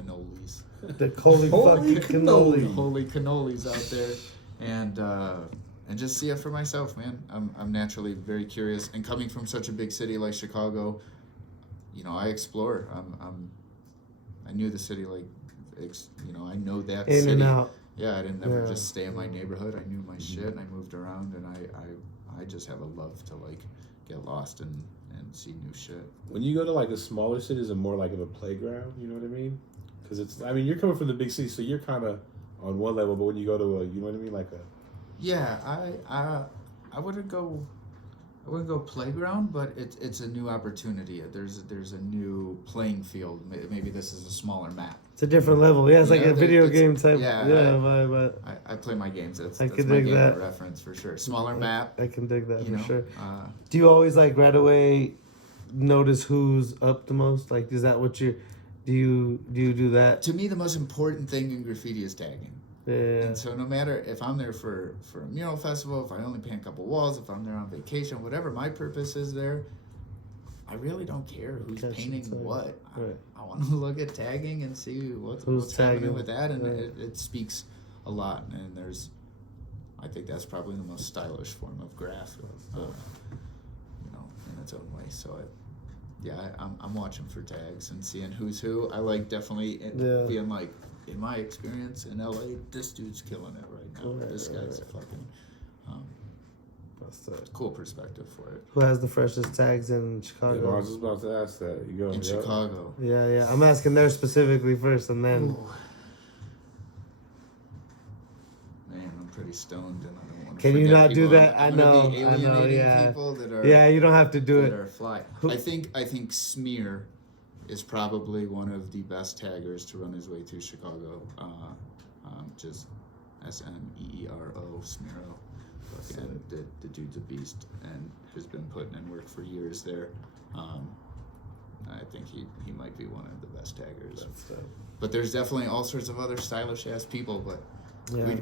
cannolis. The holy fucking cannoli. The holy cannolis out there. And just see it for myself, man. I'm naturally very curious. And coming from such a big city like Chicago, you know, I explore. I knew the city I know that in city. And out. Yeah, I didn't ever just stay in my neighborhood. I knew my shit, and I moved around, and I just have a love to like get lost and see new shit. When you go to like a smaller city, is it more like of a playground? You know what I mean? Because you're coming from the big city, so you're kind of on one level. But when you go to you know what I mean, like a Yeah, I wouldn't go playground, but it's a new opportunity. There's a new playing field. Maybe this is a smaller map. It's a different level. Yeah, it's like a video game type. Yeah, but I play my games. That's I my can dig game that. of reference for sure. Smaller map. I can dig that for know, sure. Do you always like right away notice who's up the most? Like, is that what do you do that? To me, the most important thing in graffiti is tagging. Yeah. And so no matter if I'm there for a mural festival, if I only paint a couple walls, if I'm there on vacation, whatever my purpose is there, I really don't care who's painting what. Right. I want to look at tagging and see what's happening with that, and it speaks a lot. And I think that's probably the most stylish form of graph, in its own way. So I'm watching for tags and seeing who's who. I like definitely being like, in my experience in LA, this dude's killing it right now. This guy's fucking. That's a cool perspective for it. Who has the freshest tags in Chicago? Yeah, I was just about to ask that. You go in Chicago. Yeah. I'm asking there specifically first, and then. Ooh. Man, I'm pretty stoned, and I don't want to. Can you not do that? I know. Yeah. People that are. Yeah, you don't have to do that it. Are fly. I think Smear is probably one of the best taggers to run his way through Chicago. Just SMEERO, Smiro. And the dude's a beast and has been putting in work for years there. I think he might be one of the best taggers. But there's definitely all sorts of other stylish ass people. But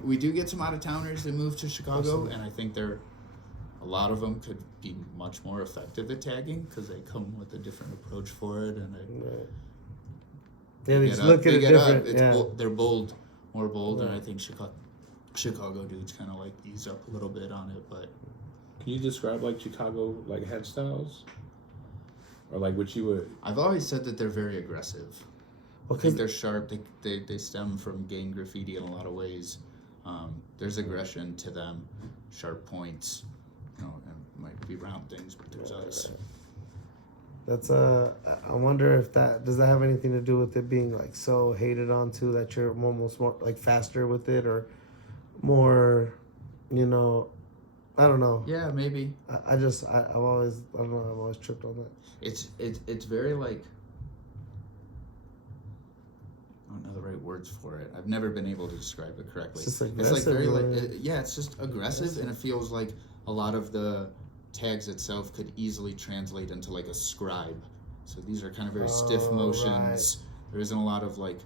we do get some out of towners that move to Chicago, and I think a lot of them could be much more effective at tagging because they come with a different approach for it, and they just look at it different. They're bold, more bold, and I think Chicago dudes kind of like ease up a little bit on it. But can you describe like Chicago like head styles, or like what you would? I've always said that they're very aggressive. I think they're sharp. They stem from gang graffiti in a lot of ways. There's aggression to them, sharp points. And might be round things, but there's ice. That's I wonder if does that have anything to do with it being like so hated on too that you're almost more like faster with it or more, I don't know. Yeah, maybe. I've always tripped on that. It's very like, I don't know the right words for it. I've never been able to describe it correctly. It's just aggressive. It's like very it's just aggressive, and it feels like a lot of the tags itself could easily translate into like a scribe. So these are kind of very stiff motions. Right. There isn't a lot of like.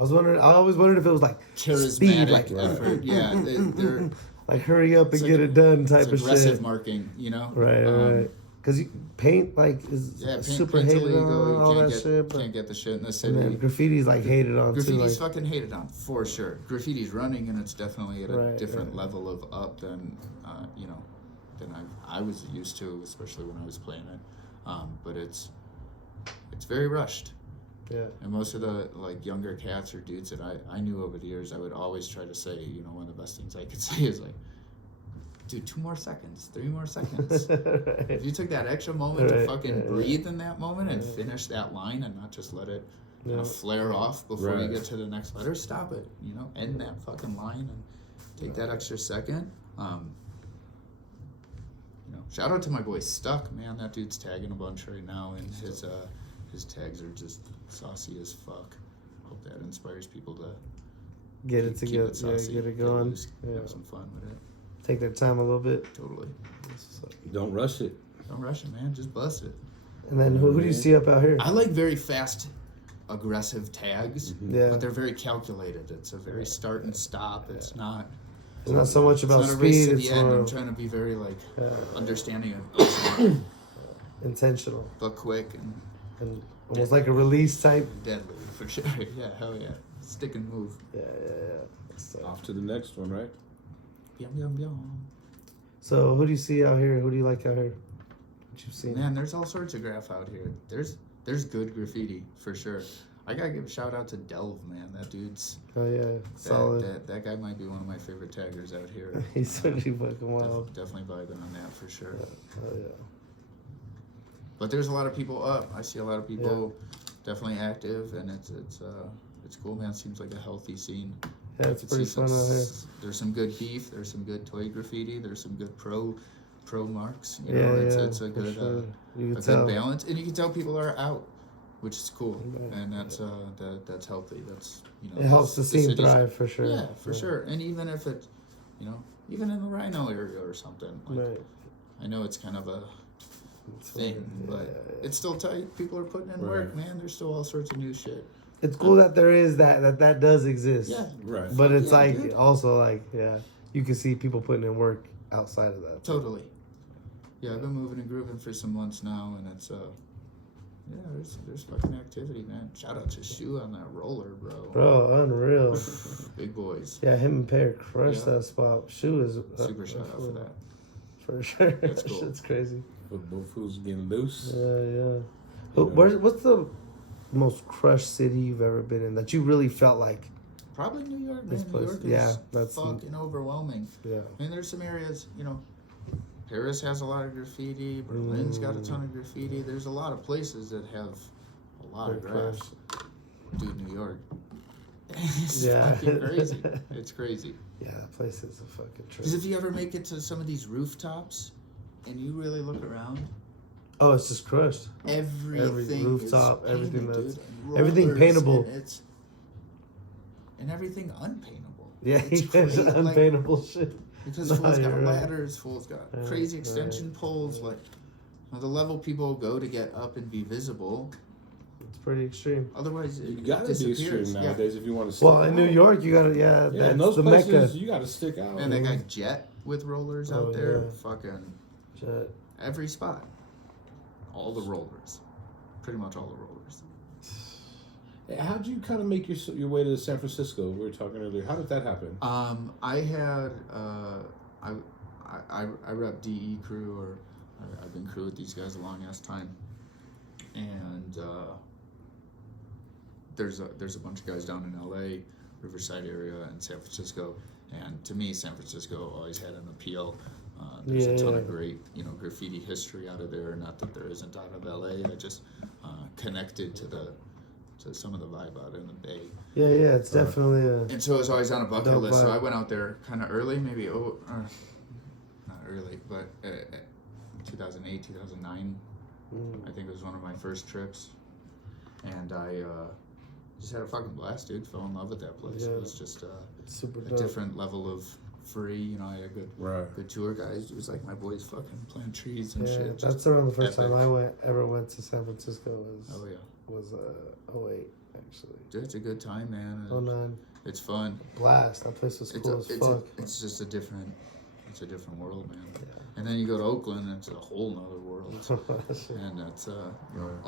I always wondered if it was like charismatic speed, like effort. Yeah, they're like hurry up and get it done type of aggressive shit. marking, Right. Because you paint super hated on all that shit. Can't get the shit in the city. And then graffiti's like hated on too. Graffiti's fucking hated on for sure. Graffiti's running, and it's definitely at a different level of up than than I was used to, especially when I was playing it. But it's very rushed. Yeah. And most of the like younger cats or dudes that I knew over the years, I would always try to say, one of the best things I could say is like, dude, 2 more seconds, 3 more seconds. Right. If you took that extra moment to fucking breathe in that moment and finish that line and not just let it kind of flare off before you get to the next letter, stop it. End that fucking line and take that extra second. Shout out to my boy Stuck, man. That dude's tagging a bunch right now, and his tags are just saucy as fuck. Hope that inspires people to get it together, get it going, have some fun with it. Take their time a little bit. Totally. Don't rush it. Don't rush it, man. Just bust it. And then who do you see up out here? I like very fast, aggressive tags, but they're very calculated. It's a very start and stop. It's not. It's not so much about speed. It's more. I'm trying to be very understanding of intentional, but quick almost like a release type. Deadly for sure. Yeah, hell yeah. Stick and move. Yeah. So, Off to the next one, right? Yum yum yum. so who do you see out here? Who do you like out here? What you've seen? Man, there's all sorts of graph out here. There's good graffiti for sure. I gotta give a shout out to Delve, man. That dude's Oh yeah, solid. that guy might be one of my favorite taggers out here. He's pretty fucking wild. Definitely vibing on that for sure. Oh yeah. But there's a lot of people up. I see a lot of people definitely active, and it's cool, man. Seems like a healthy scene. Yeah, it's pretty fun out here. There's some good beef. There's some good toy graffiti. There's some good pro marks. You Yeah, know, yeah, it's a for good sure. You a can good tell. balance, and you can tell people are out, which is cool, Yeah, and that's healthy. That's It helps the scene city's- thrive for sure. Yeah, for sure. And even if it, even in the Rhino area or something, like, Right. I know it's kind of a thing, but yeah. it's still tight. People are putting in work, man. There's still all sorts of new shit. It's cool that there is that does exist. Yeah, Right. But it's Yeah, like dude. also like you can see people putting in work outside of that. totally. Yeah, I've been moving and grooving for some months now, and it's there's fucking activity, man. Shout out to Shu on that roller, bro. Bro, unreal. Big boys. Yeah, him and Pear crushed Yeah. that spot. Shoe is Super shout out for that. for sure. That's That cool. shit's crazy. But both fools getting loose. Yeah. What's the most crushed city you've ever been in that you really felt like? Probably New York, man. This New place- York is yeah, that's- fucking overwhelming. Yeah. I mean, there's some areas, Paris has a lot of graffiti. Berlin's got a ton of graffiti. There's a lot of places that have a lot of They're graphs. crushed. Dude, New York. It's Yeah. fucking crazy. It's crazy. Yeah, that place is a fucking trip. Because if you ever make it to some of these rooftops and you really look around, Oh, it's just crushed. everything rooftop, is everything painted, that's- dude, and everything rollers, paintable. And everything unpaintable. Yeah, It's there's crazy, like, unpaintable shit. because No, Fool's got you're right. ladders, Fool's got Yeah, crazy right. extension poles, like the level people go to get up and be visible. It's pretty extreme. Otherwise, You it gotta be disappears. extreme Yeah. nowadays if you want to stick Well, in New out. York, you gotta Yeah, that's in those the places, mecca. you gotta stick out. And they got Jet with rollers Oh, out there. yeah. Fucking Shit. every spot. All the rollers. Pretty much all the rollers. Hey, how'd you kind of make your way to San Francisco? We were talking earlier. How did that happen? I had I rep DE crew, or I've been crew with these guys a long ass time, and there's a bunch of guys down in LA, Riverside area, and San Francisco, and to me San Francisco always had an appeal. There's a ton of great graffiti history out of there. Not that there isn't out of LA. I just connected to some of the vibe out in the Bay. Yeah, it's definitely a. And so it was always on a bucket Dope list. So vibe. I went out there kind of early, maybe not early, but 2008, 2009. I think it was one of my first trips, and I just had a fucking blast, dude. Fell in love with that place. Yeah. It was just Super a dope. different level of free. I had Right. good tour guys. It was like my boys fucking plant trees and Yeah, shit. that's around the first epic. time I ever went to San Francisco Oh yeah, was 08 actually. dude, it's a good time, man. 09. It's fun. Blast. That place was cool as it's fuck. it's just a different world, man. And then you go to Oakland, and it's a whole nother world, and that's a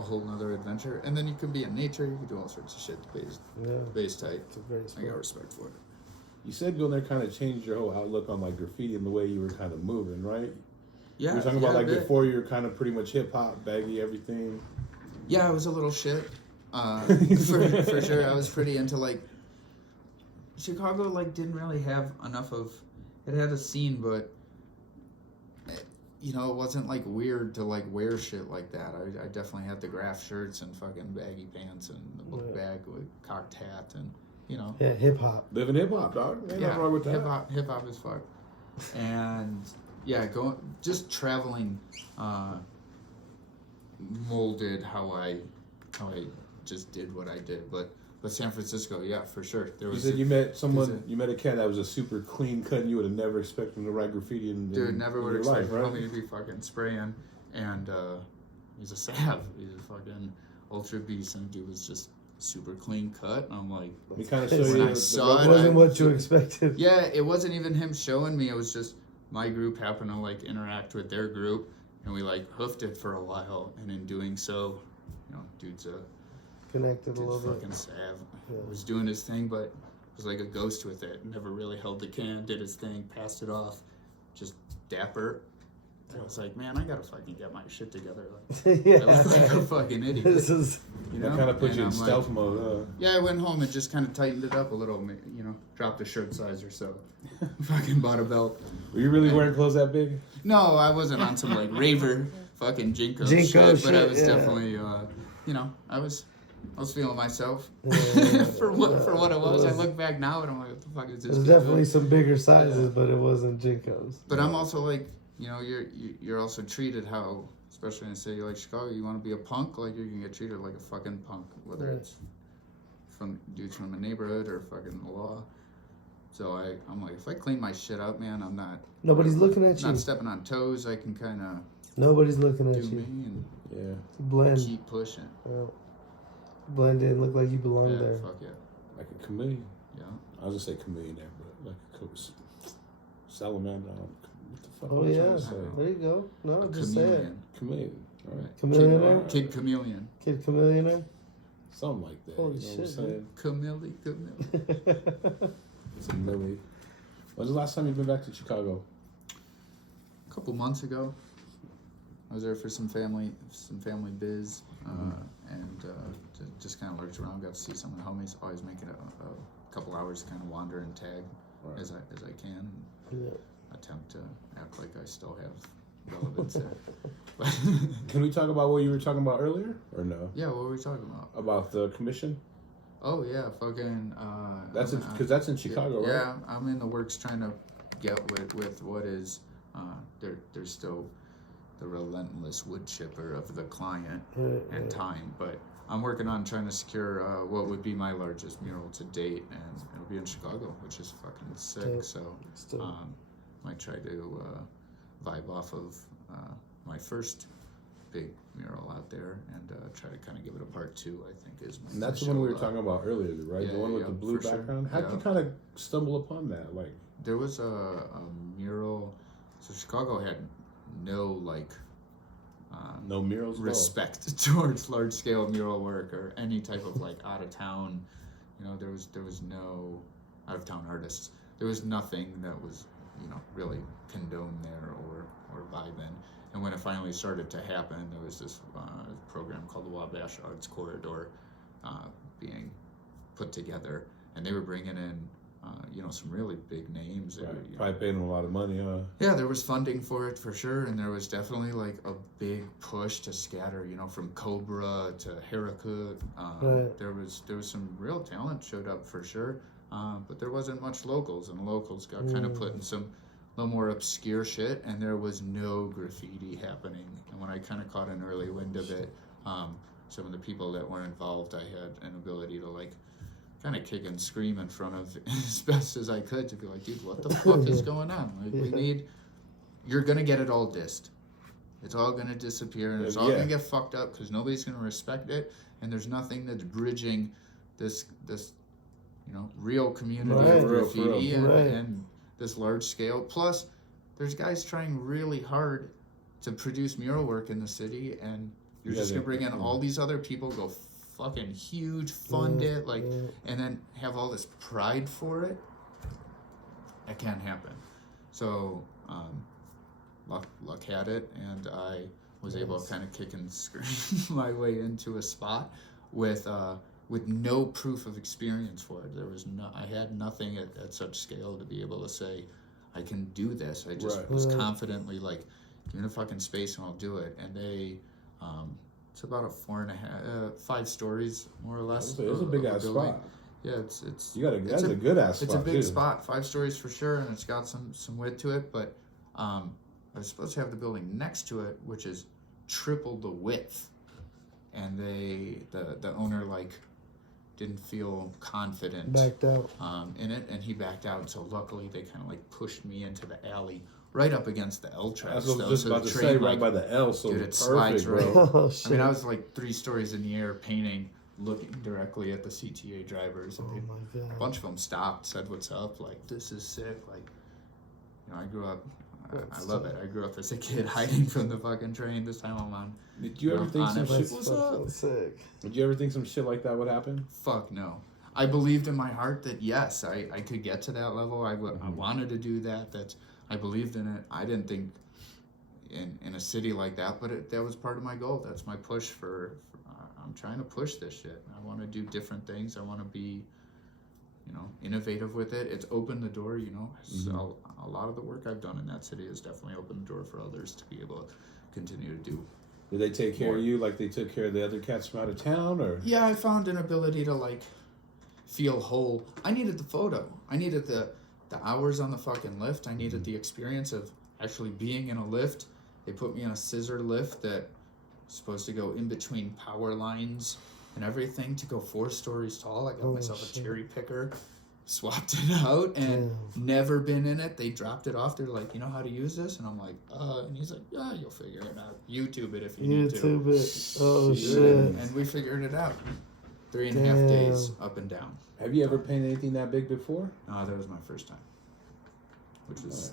whole nother adventure. And then you can be in nature, you can do all sorts of shit. The bay's tight. It's a great I spot. got respect for it. You said going there kind of changed your whole outlook on like graffiti and the way you were kind of moving, right? Yeah, You were talking about a like bit. before you were kind of pretty much hip hop, baggy, everything. Yeah, I was a little shit. For sure, I was pretty into like Chicago. Like didn't really have enough of. It had a scene, but it wasn't like weird to like wear shit like that. I definitely had the graph shirts and fucking baggy pants and the book bag with cocked hat and Yeah, hip hop. Living hip hop, dog. Ain't nothing wrong with that. hip hop is fuck. And yeah, just traveling molded how I just did what I did. But San Francisco, yeah, for sure. There You was said you met someone, you met a cat that was a super clean cut, and you would have never expected him to write graffiti in dude, never would your expect life, right? me to be fucking spraying. And he's a sav. He's a fucking ultra beast, and dude was just super clean cut. And I'm like, We kind of When show you. I saw It it, wasn't what you expected. yeah, it wasn't even him showing me. It was just my group happened to like interact with their group, and we like hoofed it for a while. And in doing so, dude's Connected a little fucking bit. sav. Yeah. Was doing his thing, but was like a ghost with it. Never really held the can, did his thing, passed it off. Just dapper. I was like, man, I gotta fucking get my shit together. Like, Yeah. I look like a fucking idiot. This is That kind of put And you in I'm stealth like, mode, Yeah, I went home and just kind of tightened it up a little, dropped a shirt size or so. Fucking bought a belt. Were you really wearing clothes that big? No, I wasn't on some like raver fucking Jinko Jinko shit, but I shit, was yeah. definitely, I was feeling myself Yeah. for what it was. I It was- look back now and I'm like, what the fuck is this? There's kid definitely doing? some bigger sizes, Yeah. but it wasn't Jinkos. But I'm also like, you're also treated how, especially in a city like Chicago, you want to be a punk, like you can get treated like a fucking punk, whether Right. it's from dudes from a neighborhood or fucking the law. So I'm like, if I clean my shit up, man, I'm not Nobody's looking at you. not stepping on toes. I can kind of Nobody's looking do at me you. and Yeah. Blend. keep pushing. Yeah. Blend in. Look like you belong Yeah, there. fuck yeah, Like a chameleon. yeah. I was gonna say chameleon there, but like salamander. What the fuck? Oh am I yeah. trying to say? There you go. No, A just say it. chameleon. Chameleon. All right. Chameleon. Kid chameleon. Kid chameleon. Something like that. Holy you know shit, what I'm saying? Chameleon. It's a millie. When's the last time you've been back to Chicago? A couple months ago, I was there for some family biz, and just kind of lurked around. Got to see some of the homies. Always making a couple hours to kind of wander and tag Right. as I can. Yeah. Attempt to act like I still have relevance there. But Can we talk about what you were talking about earlier, or no? yeah, what were we talking about? About the commission? Oh yeah, fucking. That's I'm- because that's in Chicago, right? Yeah, I'm in the works trying to get with what is there's still the relentless wood chipper of the client and time, but I'm working on trying to secure what would be my largest mural to date, and it'll be in Chicago, which is fucking sick. Dope. So Still. might try to vibe off of my first big mural out there and try to kind of give it a part two. I think is my And that's the one we were initial, talking about earlier, right? yeah, The one with yeah, the blue for sure. background. How did Yeah. you kind of stumble upon that? Like, There was a mural. So Chicago had no no murals at all? respect towards large scale mural work or any type of out of town. There was no out of town artists. There was nothing that was really condoned there or vibing. And when it finally started to happen, there was this program called the Wabash Arts Corridor being put together, and they were bringing in some really big names. They Right. were, Probably paying them a lot of money, huh? yeah, there was funding for it for sure, and there was definitely a big push to scatter, from Cobra to Haracut. Right. There was some real talent showed up for sure, but there wasn't much locals, and the locals got kind of put in some little more obscure shit, and there was no graffiti happening. And when I kind of caught an early wind of it, some of the people that were involved, I had an ability to kind of kick and scream in front of as best as I could to be like, dude, what the fuck is going on? You're gonna get it all dissed. It's all gonna disappear, and it's all Yeah. gonna get fucked up because nobody's gonna respect it, and there's nothing that's bridging this real community Right. of For real, for graffiti real. Right. and this large scale. Plus, there's guys trying really hard to produce mural work in the city, and you're Yeah, just gonna they- bring in all these other people, go fucking huge, fund it, and then have all this pride for it. That can't happen. So, luck had it, and I was able to kind of kick and scream my way into a spot with no proof of experience for it. I had nothing at such scale to be able to say, I can do this. I just Right. was confidently give me a fucking space and I'll do it. And they, it's about a 5 stories more or less. It's a big ass building. spot. Yeah, it's You got a that's a good ass spot. it's a big too. spot, 5 stories for sure, and it's got some width to it. But I was supposed to have the building next to it, which is triple the width, and the owner didn't feel confident Backed out. in it, and he backed out. So luckily, they kind of pushed me into the alley, right up against the L tracks. That's what I was just about to say, right by the L, so dude, it it's slides perfect, right. bro. Oh shit. I mean, I was 3 stories in the air painting, looking directly at the CTA drivers, and Oh they, my god. a bunch of them stopped, said what's up, this is sick. I grew up I love it. I grew up as a kid hiding from the fucking train. This time I'm on. Did you ever think on some it, like, shit? That's what's up? fucking sick. Did you ever think some shit like that would happen? Fuck no. I believed in my heart that yes, I could get to that level. I wanted to do that. I believed in it. I didn't think in a city like that, but that was part of my goal. That's my push for I'm trying to push this shit. I want to do different things. I want to be, innovative with it. It's opened the door, So a lot of the work I've done in that city has definitely opened the door for others to be able to continue to do. Did they take care of you like they took care of the other cats from out of town, or? Yeah, I found an ability to feel whole. I needed the photo. I needed the hours on the fucking lift. I needed the experience of actually being in a lift. They put me in a scissor lift that was supposed to go in between power lines and everything to go 4 stories tall. I got myself a cherry picker, swapped it out, and never been in it. They dropped it off. They're like, you know how to use this? And I'm like, and he's like, yeah, you'll figure it out. YouTube it if you need to. YouTube it. Oh, shit. And we figured it out. 3.5 days up and down. Have you ever painted anything that big before? No, that was my first time. Which was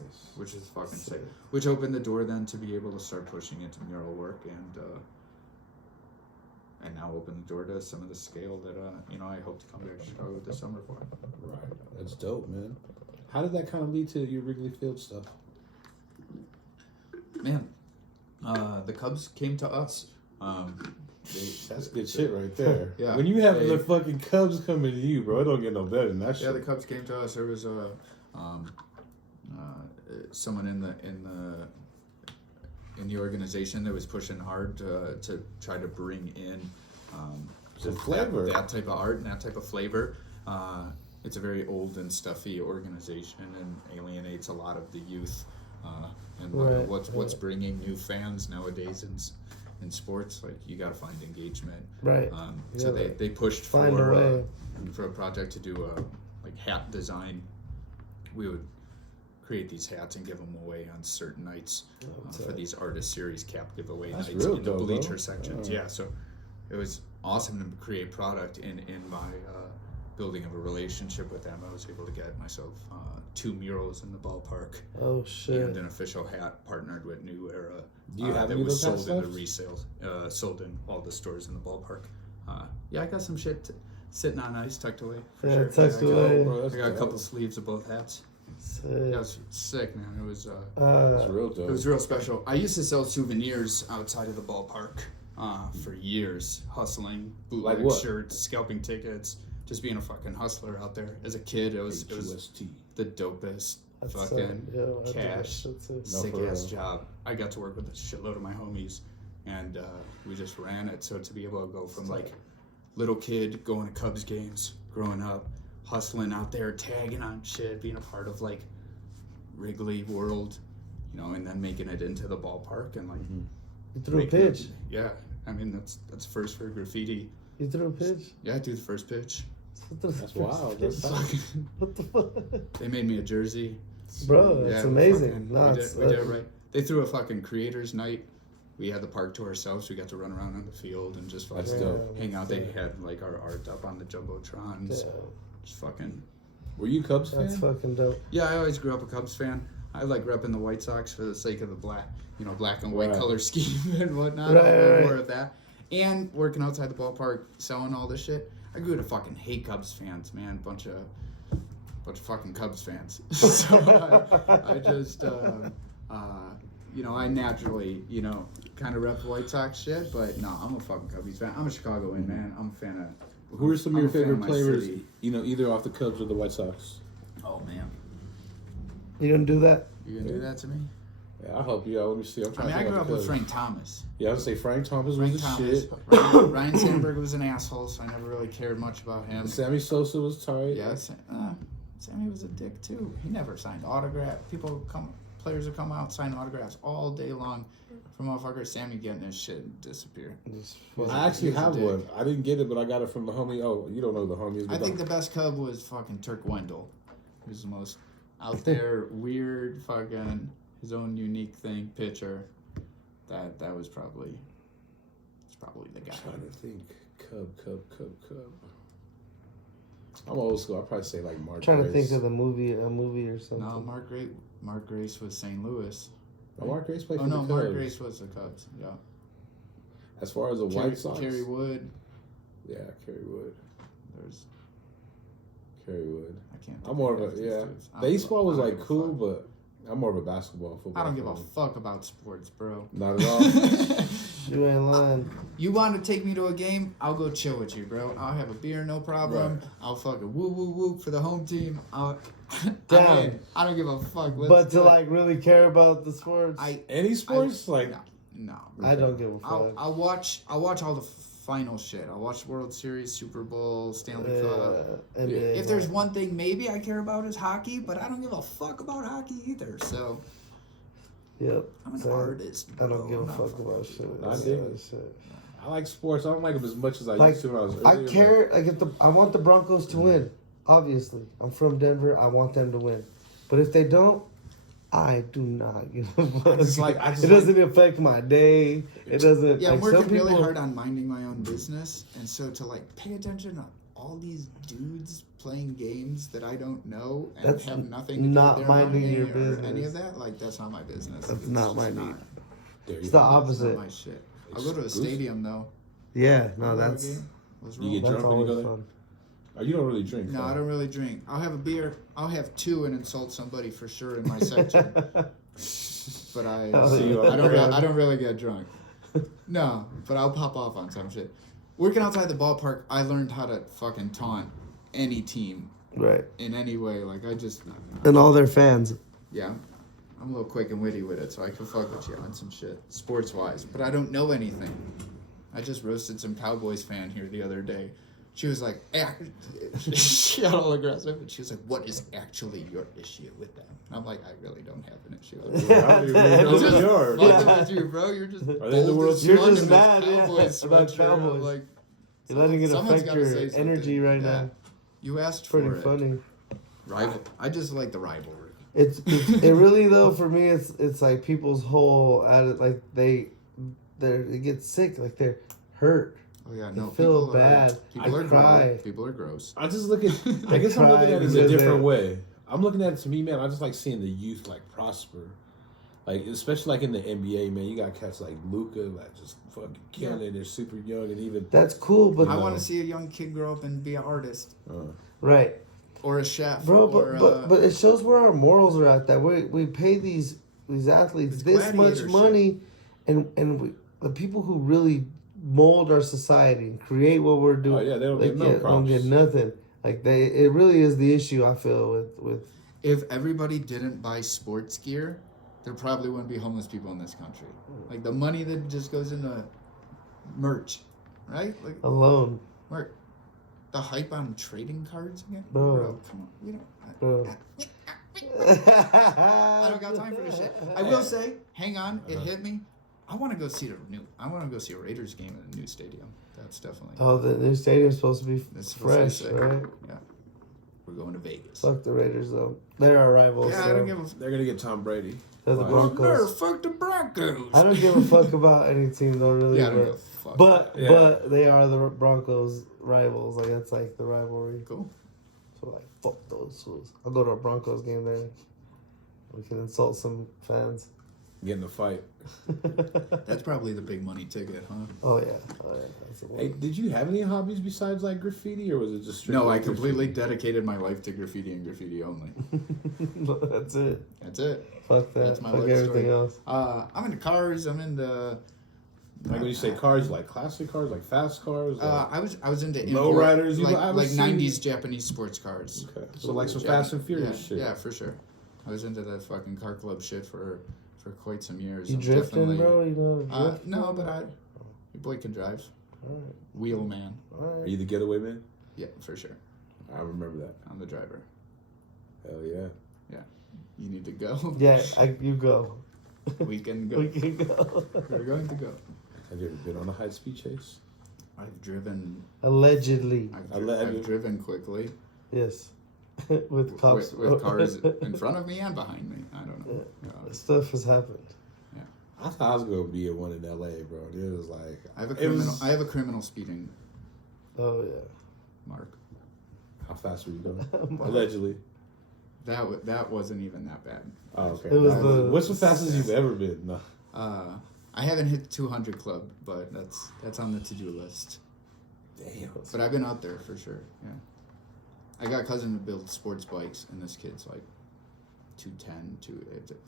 fucking sick. Sick. Which opened the door then to be able to start pushing into mural work and now open the door to some of the scale that I hope to come to Chicago this summer for. Right, that's dope, man. How did that kind of lead to your Wrigley Field stuff? Man, the Cubs came to us. That's good shit right there. Yeah. When you have the fucking Cubs coming to you, bro, it don't get no better than that shit. Yeah, the Cubs came to us. There was someone in the organization that was pushing hard to try to bring in some flavor, that type of art and that type of flavor. It's a very old and stuffy organization and alienates a lot of the youth. And what's bringing new fans nowadays in sports, like you got to find engagement. Right. So they pushed for a project to do a hat design. We would create these hats and give them away on certain nights for these artist series cap giveaway nights in the bleacher sections. Yeah, so it was awesome to create product in my building of a relationship with them. I was able to get myself 2 murals in the ballpark. Oh shit! And an official hat partnered with New Era. Do you have that was those sold in the resale, sold in all the stores in the ballpark. Yeah, I got some shit sitting on ice, tucked away. For sure. Tucked away. I got a couple sleeves of both hats. Sick. Yeah, it was sick, man. It was real dope. It was real special. I used to sell souvenirs outside of the ballpark for years, hustling, bootleg shirts, scalping tickets, just being a fucking hustler out there. As a kid, it was the dopest cash, sick ass job. I got to work with a shitload of my homies, and we just ran it. So to be able to go from little kid going to Cubs games, growing up, hustling out there, tagging on shit, being a part of Wrigley World, and then making it into the ballpark and You threw a pitch. Yeah, I mean that's first for graffiti. You threw a pitch. Yeah, I threw the first pitch. That's wild. That's what the fuck? They made me a jersey. Bro, it's amazing. We did it right. They threw a fucking creators night. We had the park to ourselves. We got to run around on the field and just hang out. They had our art up on the jumbotrons. Just fucking. Were you Cubs fan? That's fucking dope. Yeah, I always grew up a Cubs fan. I repping the White Sox for the sake of the black and white color scheme and whatnot. More of that. And working outside the ballpark, selling all this shit. I grew to fucking hate Cubs fans, man. Bunch of fucking Cubs fans. So I just, I naturally, kind of rep White Sox shit. But no, I'm a fucking Cubbies fan. I'm a Chicagoan, man. I'm a fan of. Who are some of your favorite players? Either off the Cubs or the White Sox. Oh man. You gonna do that? You gonna do that to me? Yeah, I'll help you out. Let me see. I grew up with Frank Thomas. Yeah, I would say Frank Thomas was the shit. Ryan Sandberg was an asshole, so I never really cared much about him. Sammy Sosa was tight. Yeah, Sammy was a dick too. He never signed autographs. Players would come out, sign autographs all day long. For motherfucker Sammy getting his shit and disappear. I actually have one. I didn't get it, but I got it from the homie. Oh, you don't know the homies. I think the best Cub was fucking Turk Wendell. He was the most out there, weird, fucking his own unique thing pitcher. That was probably the guy. I'm trying to think. Cub. I'm old school. I'd probably say Mark. Trying to think of the movie, a movie or something. No, Mark Mark Grace was St. Louis. Oh, Mark Grace played Oh for no, the Mark Cubs. Grace was the Cubs. Yeah. As far as the White Sox, Kerry Wood. yeah, Kerry Wood. There's Kerry Wood. I can't. I'm more of think a these yeah. dudes. I don't Baseball give a- was I don't like give a cool, fuck. but I'm more of a basketball football. I don't give a fan. fuck about sports, bro. Not at all. You ain't lying. You want to take me to a game? I'll go chill with you, bro. I'll have a beer, no problem. Right. I'll fucking woo woo woo for the home team. I'm Damn. in. I don't give a fuck. Let's But do to it. like really care about the sports, Any sports, like no. I don't give a fuck. I'll watch all the final shit. I'll watch World Series, Super Bowl, Stanley Cup. NBA, If there's one thing maybe I care about is hockey, but I don't give a fuck about hockey either. So Yep. I'm an So, artist. I don't bro. give I'm a not fuck fucking about with shit. you. I dig it. Shit. I like sports. I don't like them as much as I Like, used to when I was I earlier. care. Like if I want the Broncos to win. Obviously, I'm from Denver. I want them to win. But if they don't, I do not give a fuck. It doesn't affect my day. It doesn't. Yeah, like, I'm working some really people- hard on minding my own business, and so to like pay attention to all these dudes playing games that I don't know and That's have nothing to do not with their minding money your or business. any of that, like that's not my business. That's It's not just my not. need. There It's you the go. It's opposite. not my shit. I'll go to a Exclusive. stadium though. Yeah, no, I'll go to a that's game. Let's You roll. get that's drunk when you always go there? fun. Oh, you don't really drink. No, huh? I don't really drink. I'll have a beer. I'll have two and insult somebody for sure in my section. But I See you on the ground. I don't really get drunk. No, but I'll pop off on some shit. Working outside the ballpark, I learned how to fucking taunt any team Right, in any way. Like I just, and all their fans. yeah, I'm a little quick and witty with it, so I can fuck with you on some shit, sports wise. But I don't know anything. I just roasted some Cowboys fan here the other day. She was like, she got all aggressive, and she was like, "What is actually your issue with them?" And I'm like, "I really don't have an issue." With them. I don't even know I'm who just they are. fucking with you, bro. You're just Are they in the bold World as Series? fuck You're just in this mad, yeah, Cowboys about sweatshirt. I'm Cowboys. like, You're letting it someone's affect gotta your say something. energy right Yeah. now. You asked Pretty for it. funny. Rival. I just like the rivalry. It really though for me it's like people's whole like they get sick, like they're hurt. Oh yeah, They no. feel people bad. People I are cry. gross. People are gross. I just look at. I guess I'm cry looking at it as a because different they- way. I'm looking at it to me, man. I just like seeing the youth like prosper, like especially like in the NBA, man. You got cats like Luca, like just fucking killing it. They're super young and even. That's cool, but I want to see a young kid grow up and be an artist right, or a chef. bro. or, But it shows where our morals are at. That we pay these athletes It's this much gladiator money, and the people who really mold our society and create what we're doing. Oh yeah, they don't get no don't props. get nothing. Like it really is the issue I feel with. if everybody didn't buy sports gear, there probably wouldn't be homeless people in this country. Like the money that just goes into merch, right? Like Alone, merch. The hype on trading cards again, Bro. Come on, we don't. bro. I don't got time for this shit. I will say, hang on, it hit me. I want to go see a Raiders game at a new stadium. That's definitely. Oh, the new stadium's supposed to be It's supposed to fresh, be sick. right? Yeah, we're going to Vegas. Fuck the Raiders though. They're our rivals. Yeah, so I don't give a. They're gonna get Tom Brady. they're the Why? Oh, Broncos. no, fuck the Broncos. I don't give a fuck about any team though, really. Yeah, I don't give a but fuck. Yeah. but they are the Broncos rivals. Like that's like the rivalry. Cool. So like fuck those fools. I'll go to a Broncos game there. We can insult some fans. Get in a fight. That's probably the big money ticket, huh? Oh yeah. That's the Hey, one. did you have any hobbies besides like graffiti, or was it just strictly No, I graffiti? completely dedicated my life to graffiti and graffiti only. That's it. That's it. Fuck that. That's my Fuck life everything story. else. I'm into cars. I'm into. Like when you say cars, like classic cars, like fast cars. Like, I was into Lowriders, like I've like seen- 90s Japanese sports cars. okay, so like some Jap- Fast and Furious yeah, shit. Yeah, for sure. I was into that fucking car club shit for quite some years. You I'm drifting, definitely- bro? You know how to drift? No, but your boy can drive. Alright. Wheel man. Are you the getaway man? Yeah, for sure. I remember that. I'm the driver. Hell yeah. You need to go. Yeah, you go. We can go. We can go. We're going to go. Have you ever been on a high speed chase? I've driven. Allegedly, I've driven quickly yes. With cops. with cars in front of me and behind me. I don't know. Stuff has happened. I thought I was gonna be at one in LA, bro. It was like I have a it criminal. was- I have a criminal speeding Oh yeah. mark. How fast were you going? Allegedly. That wasn't even that bad. Oh, okay. It was the- What's the fastest you've ever been? No. I haven't hit the 200 club, but that's on the to-do list. Damn. But I've been out there for sure. Yeah. I got a cousin who builds sports bikes, and this kid's like 210,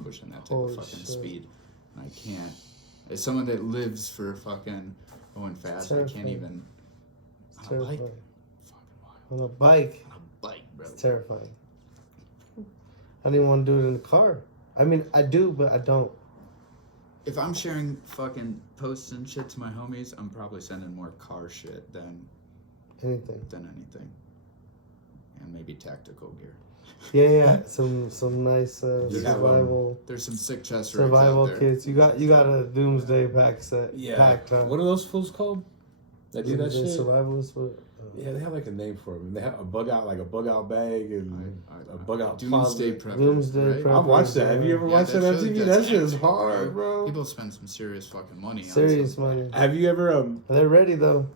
pushing that type Holy of fucking shit. speed. And I can't. As someone that lives for fucking going fast, I can't even. It's On a bike? terrifying. Fucking wild. On a bike, On a bike, bro. it's terrifying. I don't even want to do it in the car. I mean, I do, but I don't. If I'm sharing fucking posts and shit to my homies, I'm probably sending more car shit than Anything. anything. And maybe tactical gear. Yeah. Some nice You have, survival There's some sick chest rigs survival out there. kits. You got a doomsday pack set. Yeah. Packed, huh? What are those fools called? That do that Doomsday shit? survivalist. What? Yeah, they have like a name for them. They have a bug out bag and a bug out Doomsday closet. preppers. Doomsday right? preppers. I've watched that. Have you ever Yeah, watched that on shit TV? gets That shit is hectic, hard, bro. People spend some serious fucking money on Serious something money. Have you ever They're ready though.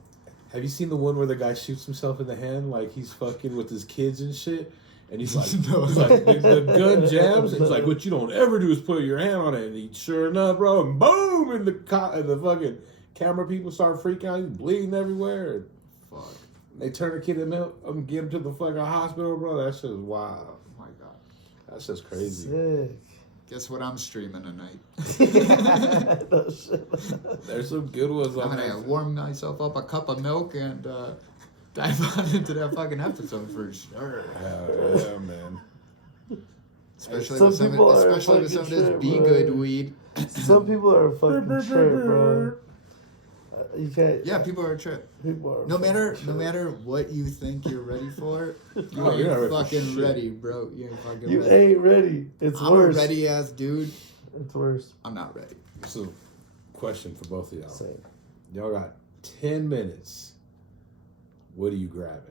have you seen the one where the guy shoots himself in the hand like he's fucking with his kids and shit? And he's like, No. he's like the gun jams. And he's like, what you don't ever do is put your hand on it. And he, sure enough, bro, and boom, and the fucking camera people start freaking out. He's bleeding everywhere. Fuck. They turn the kid in and get him to the fucking hospital, bro. That shit is wild. Oh my god. That's just crazy. Sick. Guess what I'm streaming tonight? No shit. There's some good ones I'm on gonna there. warm myself up a cup of milk and dive on into that fucking episode for sure. Yeah, man. Especially Some with some, people are especially with some of fucking this trip, Be bro. Good weed. Some people are fucking trip, bro. You can't. Yeah, people are a trip. People are No matter fucking trip. what you think you're ready for, you Oh, you're not ain't ready for fucking shit. ready, bro. You ain't fucking You ready. ain't ready. It's I'm worse. a ready ass dude. It's worse. I'm not ready. So, question for both of y'all. Same. Y'all got 10 minutes. What are you grabbing?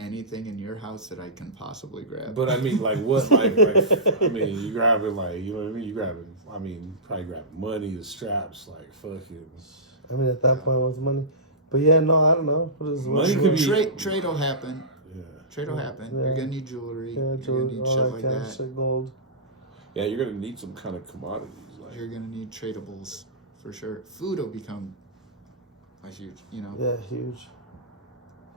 Anything in your house that I can possibly grab. But I mean, like, what? Like I mean, you grabbing, like, you know what I mean? You grabbing, I mean, probably grabbing money, the straps, like, fucking. I mean, at that point, what's money? But yeah, no, I don't know. What is Money could be- Trade will happen. Yeah. Trade will happen. Yeah. You're gonna need jewelry. Yeah, You're jewelry, gonna need all shit that like kind of that. shit, gold. Yeah, you're going to need some kind of commodities. Like, You're gonna need tradables for sure. Food will become a huge, Yeah, huge.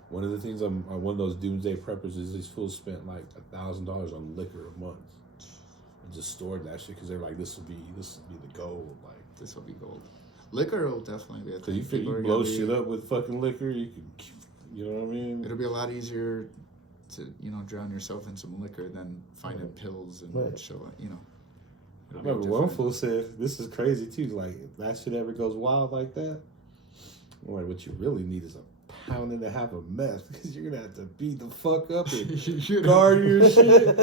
one of the things one of those doomsday preppers is these fools spent like $1,000 on liquor a month. And just stored that shit because they're like, this will be the gold. Like, This will be gold. Liquor will definitely be a because thing. you People are blow gonna be- shit up with fucking liquor, you can, you know what I mean? It'll be a lot easier to drown yourself in some liquor than finding pills and Right. shit. You know. I It'll be remember one different. fool said, this is crazy too, like, if that shit ever goes wild like that, I'm like, what you really need is a pound and a half of meth, because you're going to have to beat the fuck up and guard your shit.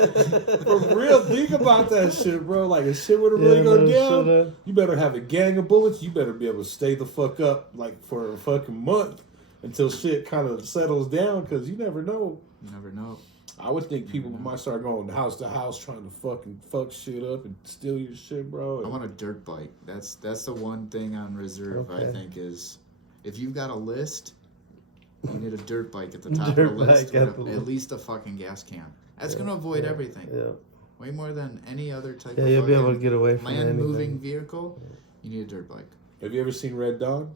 For real, think about that shit, bro. Like, if shit were to really go down, you better have a gang of bullets. You better be able to stay the fuck up, like, for a fucking month until shit kind of settles down, because you never know. You never know. I would think people might start going house to house trying to fucking fuck shit up and steal your shit, bro. I want a dirt bike. That's the one thing on reserve. I Okay. think is if you've got a list, you need a dirt bike at the top Dirt of the list. bike at With the at list. least a fucking gas can. That's Yeah, gonna avoid yeah, everything. Yeah. Way more than any other type Yeah, of you'll be able to fucking get away from land anything. moving vehicle. You need a dirt bike. Have you ever seen Red Dawn?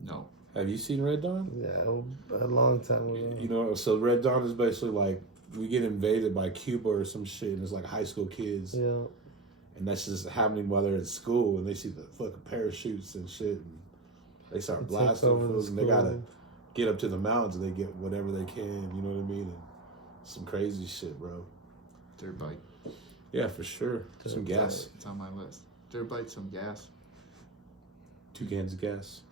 No. Have you seen Red Dawn? Yeah, a long time ago. You know, so Red Dawn is basically like we get invaded by Cuba or some shit, and it's like high school kids, Yeah. and that's just happening while they're in school, and they see the fucking parachutes and shit, and they start It takes blasting over the fools, and they gotta school. get up to the mountains, and they get whatever they can. You know what I mean? And some crazy shit, bro. Dirt bike. Yeah, for sure. Some Dirt gas. It's on my list. Dirt bike, some gas, 2 cans of gas.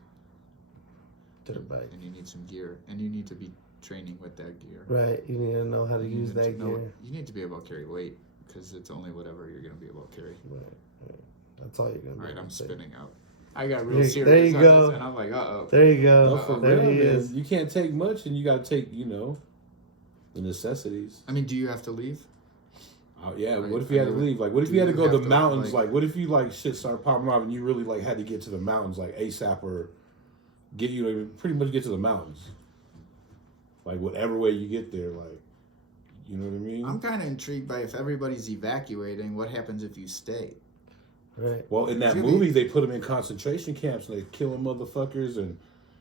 Dirt bike. and you need some gear, and you need to be training with that gear. Right, you need to know how to You use need to that know- gear. You need to be able to carry weight because it's only whatever you're gonna be able to carry. Right. That's all you're gonna All do. right, I'm That's it. spinning out. I got real There serious you on go. this, and I'm like, uh-oh. There you go. No, for There real, he man. is. You can't take much, and you gotta take, the necessities. I mean, do you have to leave? Yeah, Right, what if you had to leave? Like, what if do you had to you go to have the to, mountains? like- Like, what if you, like, shit started popping off and you really, like, had to get to the mountains, like, ASAP or pretty much get to the mountains? Like, whatever way you get there, like, You know what I mean? I'm kind of intrigued by if everybody's evacuating, what happens if you stay? Right. Well, in that movie, they put them in concentration camps and they killing motherfuckers. And,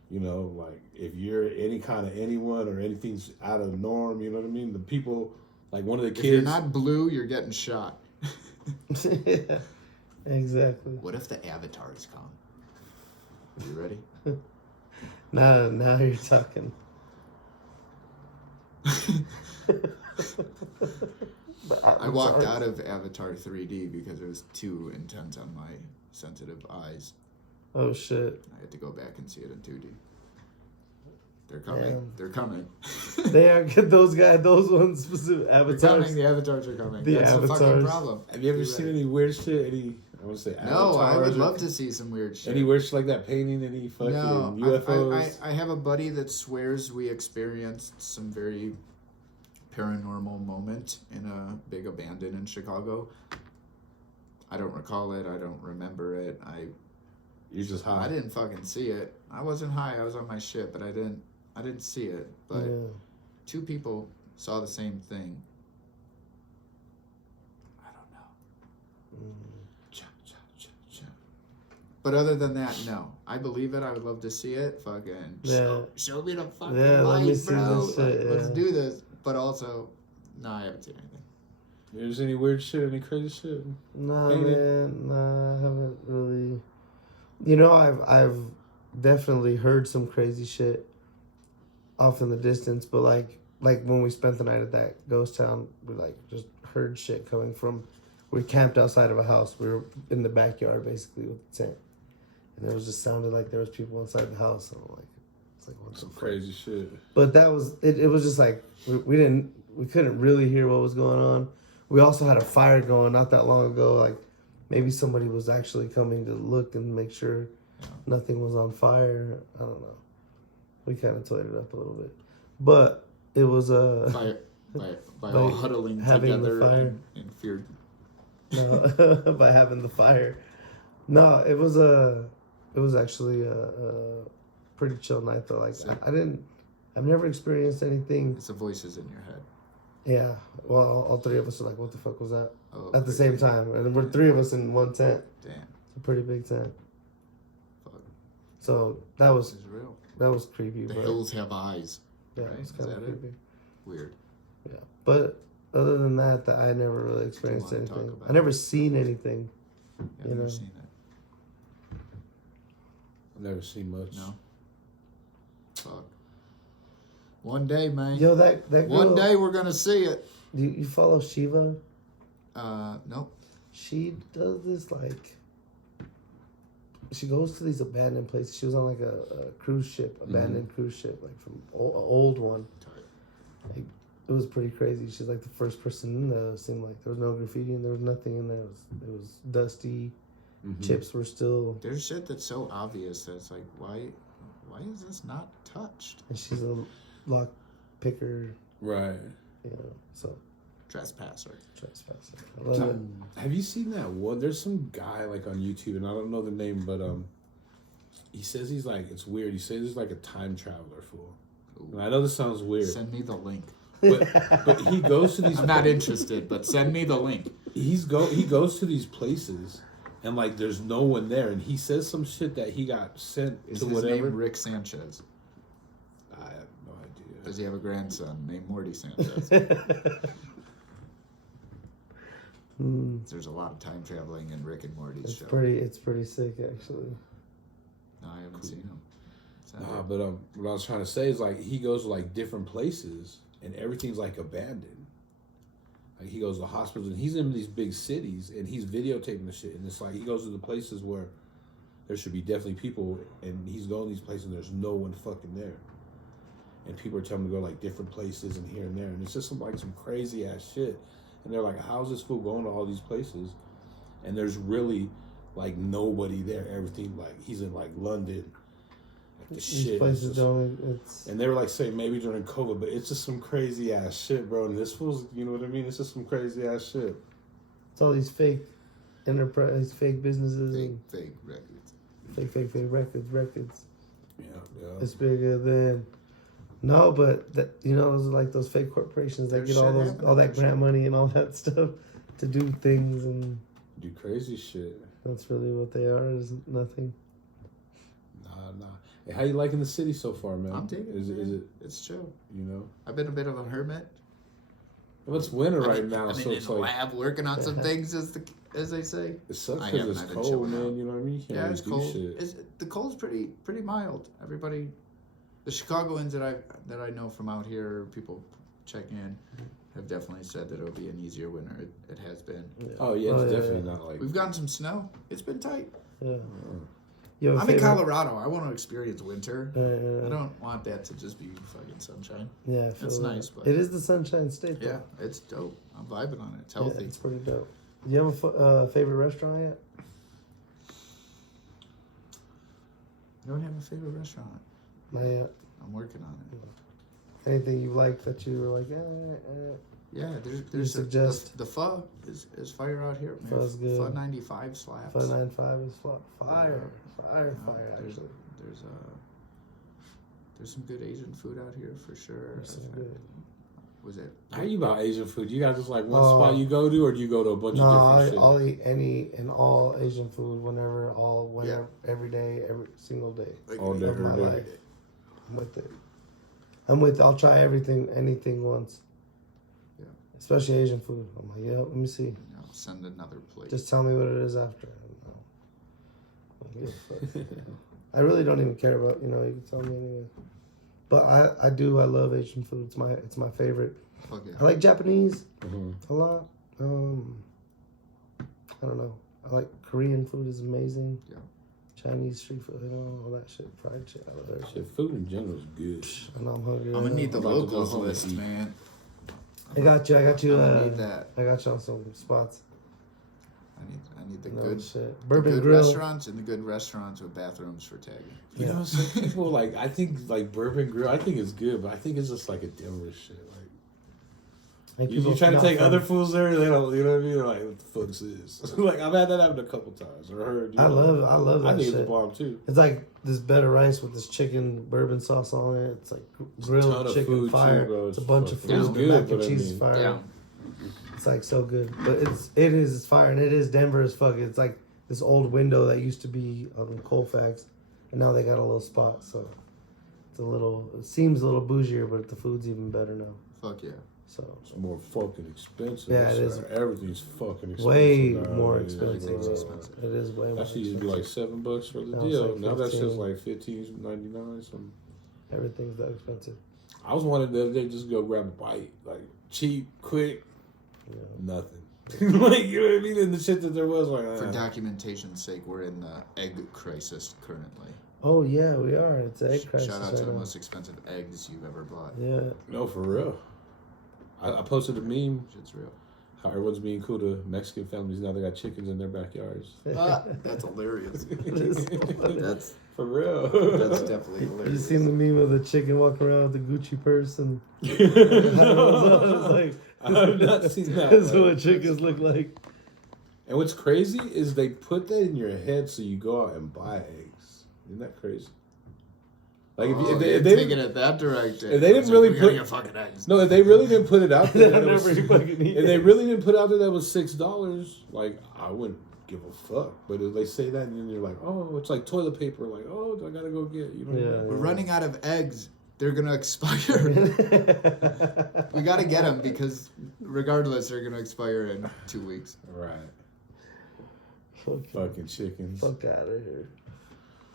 you know, like, if you're any kind of anyone or anything's out of the norm, you know what I mean? The people, like one of the kids. If you're not blue, you're getting shot. Yeah, exactly. What if the avatars come? Are you ready? Now you're talking. But I walked out of Avatar 3D because it was too intense on my sensitive eyes. Oh shit! I had to go back and see it in 2D. They're coming. Damn. They're coming. They are those guys. Those ones specific avatars. They're coming. The avatars are coming. The That's avatars. the fucking problem. Have you ever seen any weird shit? I want to say No, I would avatars love to see some weird shit. Any weird shit like that? Painting any fucking UFOs? I have a buddy that swears we experienced some very paranormal moment in a big abandon in Chicago. I don't recall it. I don't remember it. You're just high. I didn't fucking see it. I wasn't high. I was on my shit, but I didn't see it. But Yeah. 2 people saw the same thing. I don't know. Cha, cha, cha, cha. But other than that, no. I believe it. I would love to see it. Fucking show me the fucking let me light, see bro. this shit, Like, let's yeah. do this. But also, no, I haven't seen anything. There's any weird shit, any crazy shit? Nah, Painting? man. Nah, I haven't really. You know, I've definitely heard some crazy shit off in the distance, but like when we spent the night at that ghost town, we like just heard shit coming from. We camped outside of a house. We were in the backyard basically with the tent, and it was just sounded like there was people inside the house. And I'm like, it's like what Some the fuck? crazy shit. But that was it. It was just like we couldn't really hear what was going on. We also had a fire going not that long ago. Like maybe somebody was actually coming to look and make sure nothing was on fire. I don't know. We kind of toyed it up a little bit, but it was By all huddling having the together fire. in fear. No, by having the fire. No, it was actually a pretty chill night though. Like I've never experienced anything. It's the voices in your head. Yeah, well, all 3 of us are like, what the fuck was that? Oh, At the same time, and we're 3 of us in one tent. Damn. It's a pretty big tent. Fuck. So that This was is real. creepy. The but hills have eyes. yeah, right? it was Is kind that of it? creepy. Weird. Yeah, but other than that, I never really experienced wanna talk anything. about I never seen anything. Yeah, You I've never know. seen that. I've never seen much. No. Fuck. One day, man. Yo, that girl, One day we're gonna see it. you follow Shiva? Nope. She does this like. She goes to these abandoned places. She was on like a cruise ship, abandoned cruise ship, like from old one. Like, it was pretty crazy. She's like the first person in there. It seemed like there was no graffiti and there was nothing in there. It was dusty. Mhm. Chips were still. There's shit that's so obvious that it's like, why is this not touched? And she's a lock picker, Right. you know. So Trespasser. trespasser. I love it. Have you seen that one? There's some guy like on YouTube, and I don't know the name, but he says he's like, it's weird. He says he's like a time traveler fool. And I know this sounds weird, Send me the link. but he goes to these. I'm not interested, but send me the link. He goes to these places, and like there's no one there, and he says some shit that he got sent Is to his whatever. name Rick Sanchez? I have no idea. Does he have a grandson named Morty Sanchez? There's a lot of time traveling in Rick and Morty's show. It's pretty sick actually. No, I haven't seen him. Nah, but what I was trying to say is like he goes to like different places and everything's like abandoned. Like he goes to hospitals and he's in these big cities and he's videotaping the shit and it's like he goes to the places where there should be definitely people and he's going to these places and there's no one fucking there. And people are telling him to go like different places and here and there and it's just some crazy ass shit. And they're like, how's this fool going to all these places? And there's really like nobody there. Everything like he's in like London. Like the These shit. places It's just- don't. It's and they were like saying maybe during COVID, but it's just some crazy ass shit, bro. And this fool's, you know what I mean? It's just some crazy ass shit. it's all these fake enterprise, fake businesses, Fake records. and fake records. Yeah, yeah. It's bigger than No, but that those are like those fake corporations that There's get all shit those happening, all that there's grant shit. money and all that stuff to do things, and Do crazy shit. that's really what they are. Is nothing. Nah. Hey, how you liking the city so far, man? I'm digging it. Is it? It's chill. You know, I've been a bit of a hermit. well, it's winter right I've now, been so in it's the like lab working on some things, as they say. it sucks I because haven't. it's I've been cold, chilling man. out. You know what I mean? You can't Yeah, really it's do cold. shit. The cold's pretty mild. Everybody, the Chicagoans that I know from out here, people check in, have definitely said that it'll be an easier winter. It has been. Yeah. Oh yeah, it's yeah, definitely yeah. not like. We've gotten some snow. It's been tight. Yeah. uh, You have a I'm in favorite- Colorado. I want to experience winter. I Yeah. don't want that to just be fucking sunshine. Yeah, I feel It's that. nice, but- it is the Sunshine State. Though. Yeah, it's dope. I'm vibing on it. It's Yeah, healthy. it's pretty dope. Do you have a favorite restaurant yet? I don't have a favorite restaurant. Not yet. I'm working on it. Anything you like that you were like, Yeah, there's suggest- the pho is fire out here, man. Pho's good. Pho 95 slaps. 595 is fire. Yeah, Actually. There's some good Asian food out here for sure. There's some good. Was it? How you about Asian food? You got just like one Oh. spot you go to, or do you go to a bunch No, of different I'll shit? eat any and all Asian food whenever, every day, every single day. Like All day, of my every day. life. I'm with it. I'll try anything once. Yeah. Especially Asian food. I'm like, yeah, let me see. Send another plate. Just tell me what it is after. I don't give a fuck. I really don't even care about, you can tell me anyway. But I love Asian food. It's my favorite. Fuck yeah. I like Japanese Mhm. a lot. I don't know. I like Korean food is amazing. Yeah. Chinese street food, all that shit, fried shit. I love that shit. Shit, food in general is good. I know I'm hungry. I'm gonna need the I'm about to go locals home and list, eat. man. I got you. I'm gonna need I that. got you on some spots. I need the No good shit. the Bourbon good Grill. restaurants and the good restaurants with bathrooms for tagging. You Yeah. know, some people like I think like Bourbon Grill. I think it's good, but I think it's just like a Denver shit. Like you try to take other foods there, they don't. You know what I mean? They're like, what the fuck is this? Like I've had that happen a couple times or heard. I love that I think shit. it's a bomb too. It's like this better rice with this chicken bourbon sauce on it. It's like Ton grilled of chicken food, fire. too, bro. It's a bunch of It was food. good, Mac and but I cheese is mean- fire. Yeah. It's like so good, but it's fire, and it is Denver as fuck. It's like this old window that used to be on Colfax, and now they got a little spot. So it seems a little bougier, but the food's even better now. Fuck yeah. So It's more fucking expensive. Yeah, it So is. Everything's fucking expensive. way nowadays, more bro. expensive. Everything's expensive. It is way more. That shit used to be like $7 for the Now it's deal. like Now that's 15. just like $15.99. Something. Everything's that expensive. I was wanting the other day just go grab a bite, like cheap, quick, Yeah. nothing. Like you know what I mean? And the shit that there was like. For documentation's sake, we're in the egg crisis currently. Oh yeah, we are. It's an egg crisis Shout out right to the now. most expensive eggs you've ever bought. Yeah. No, for real. I posted a meme Shit's real. how everyone's being cool to Mexican families now. They got chickens in their backyards. That's hilarious. It is so funny. That's For real. definitely You hilarious. seen the meme of the chicken walking around with the Gucci purse and No. like, I've not seen that. This is what chickens look like. And what's crazy is they put that in your head so you go out and buy eggs. Isn't that crazy? Like Oh, if you're they taking didn't, it that direction. if they didn't It's really we gotta put- get fucking eggs. no, if they really didn't put it out there, that it was, Never fucking eat if they eggs. really didn't put out there that was $6, like I wouldn't give a fuck. But if they say that and then you're like, oh, it's like toilet paper. Like, oh, I gotta go get. You know what I Yeah. mean? We're running out of eggs. They're gonna expire. We gotta get them because regardless, they're gonna expire in 2 weeks. Right. Fucking Fucking chickens. fuck out of here.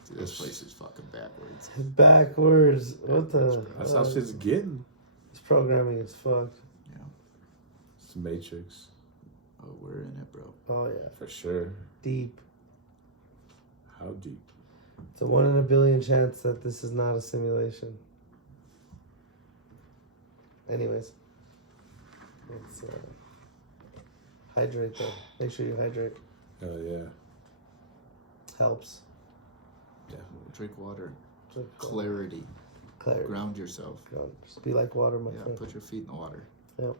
Dude, this place is fucking backwards. Backwards. What the? That's how shit's getting. This programming is fucked. Yeah. It's Matrix Oh, we're in it, bro. Oh yeah, for sure. deep. How deep? It's a 1 in a billion chance that this is not a simulation. Anyways, let's hydrate though. Make sure you hydrate. Hell yeah. Helps. Drink water. Clarity. Clarity. Clarity. Ground yourself. Just be like water, my Yeah, friend. put your feet in the water. Put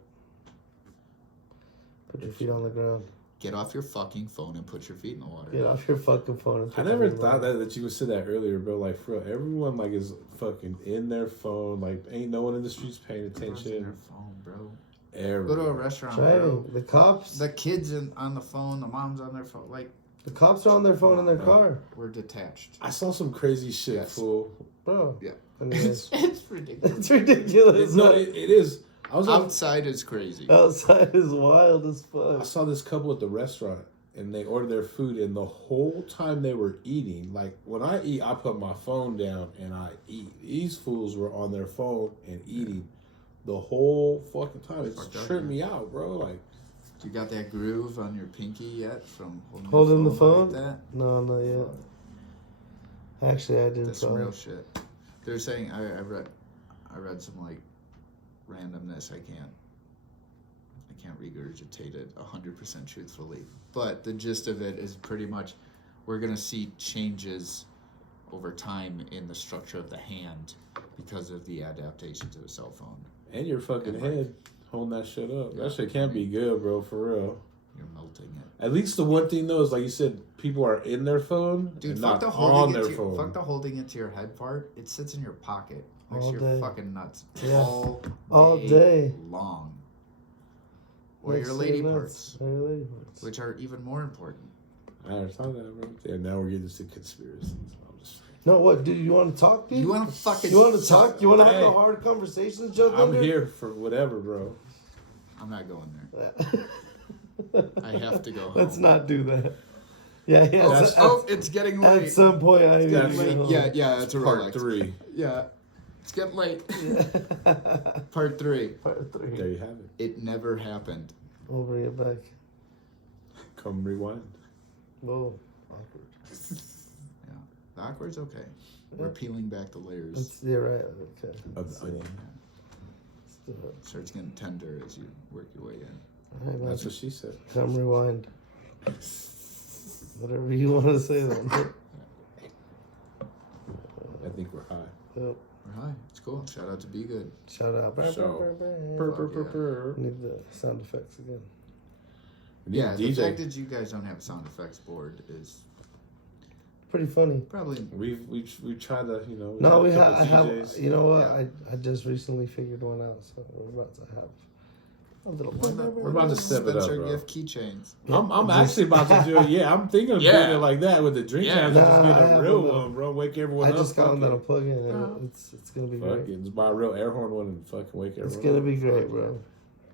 your feet on the ground. Get off your fucking phone and put your feet in the water. Get off your fucking phone. And I never thought that you would say that earlier, bro. Like, for real, everyone like is fucking in their phone. Like, ain't no one in the streets paying Everyone's in attention. their phone, bro. Everyone. Go to a restaurant, Right. bro. The cops. The kids on the phone, the moms on their phone. Like, The cops are on their phone in their car, we're detached. I saw some crazy shit, Yes. fool. bro. Yeah. Anyways, It's ridiculous. it's ridiculous. No, it is. I was on, Outside is crazy. Outside is wild as I fuck. saw this couple at the restaurant, and they ordered their food, and the whole time they were eating, like, when I eat, I put my phone down and I eat. These fools were on their phone and eating the whole fucking time. It Fucked up, tripped man. me out, bro. Like, You got that groove on your pinky yet from Holding the like phone? that? No, not yet. Actually, I didn't That's some try. real shit. They're saying I read some like randomness. I can't regurgitate it 100% truthfully, but the gist of it is pretty much we're gonna see changes over time in the structure of the hand because of the adaptation to the cell phone. and your fucking And, like, head holding that shit up. Yeah. That shit can't be good, bro, for real. You're melting it. At least the one thing, though, is like you said, people are in their phone Dude, and fuck not the on holding their it to phone. fuck the holding it to your head part. It sits in your pocket. Makes All you day. fucking nuts. Yeah. All day long. Or Makes your you lady nuts. parts, Or your lady parts. which are even more important. I never thought that, bro. Yeah, now we're getting to conspiracies. I'm just, No, what, dude? You want to talk, dude? You want to fucking? You want to talk? You want to have Hey. the hard conversations, Joe? I'm Thunder? here for whatever, bro. I'm not going there. I have to go home. Let's not do that. Yeah, yeah. That's- It's getting late. At some point, I need to getting get late. home. Yeah, that's a Part Rolex. 3. Yeah, it's getting late. Part 3. Part 3. There you have it. It never happened. We'll bring it back. Come rewind. Whoa. Awkward. Yeah, the awkward's okay. We're peeling back the layers. You're right. Okay. Of the onion. Let's do it. Starts getting tender as you work your way in. All right, man. That's what she said. Come rewind. Whatever you want to say then. I think we're high. Yep. We're high. It's cool. Shout out to Be Good. Shout out. So, Fuck yeah. Need the sound effects again. We need Yeah, a the DJ. fact that you guys don't have a sound effects board is Pretty funny. probably. We've tried to, you know. No, had a couple I have. DJs. You know what? Yeah. I just recently figured one out, so we're about to have a little. We're about to step it up, Spencer bro. gift keychains. I'm actually about to do it. Yeah, I'm thinking of Yeah. doing it like that with the drink Yeah. house. Just Nah, get I a have real one, one, bro. Wake everyone I up. just got one fuck that'll it. plug in. And Oh. it's gonna be Fuck great. it. Just buy a real air horn one and fucking wake everyone It's up. gonna be great, bro.